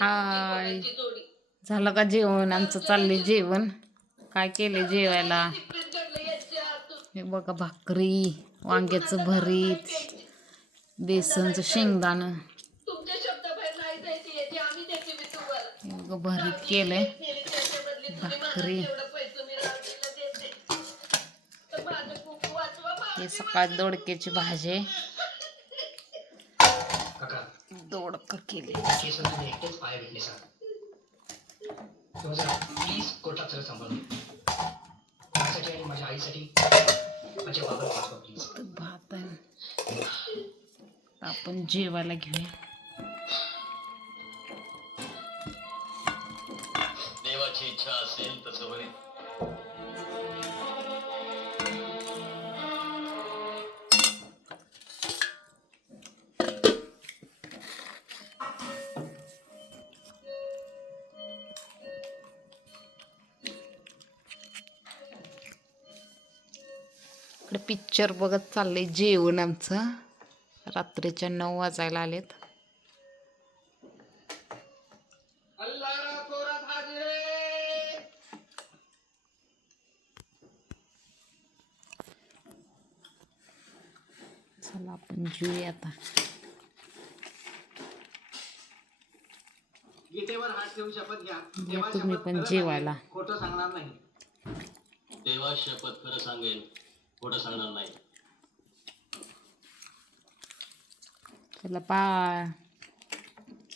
हाय, झालं का जेवण? आमचं चाललंय जेवण. काय केले जेवायला? हे बघा, भाकरी, वांग्याचं भरीत, बेसनचं शेंगदाणं, हे बघा भरीत केलंय, भाकरी, हे सकाळ दोडक्याची भाजी, दोडका केले. भात आहे. आपण जेवायला घेऊया. देवाची इच्छा असेल तसं होईल. इकडे पिक्चर बघत चाललंय जेवण आमचं. रात्रीच्या 9 वाजायला आलेत. चला आपण जेऊया आता. गीतेवर हात ठेवून शपथ घ्या. या तुम्ही पण जेवायला. खोटं सांगणार नाही. देवा शपथ खरं सांगेल, खोटं सांगणार नाही. चला बाय.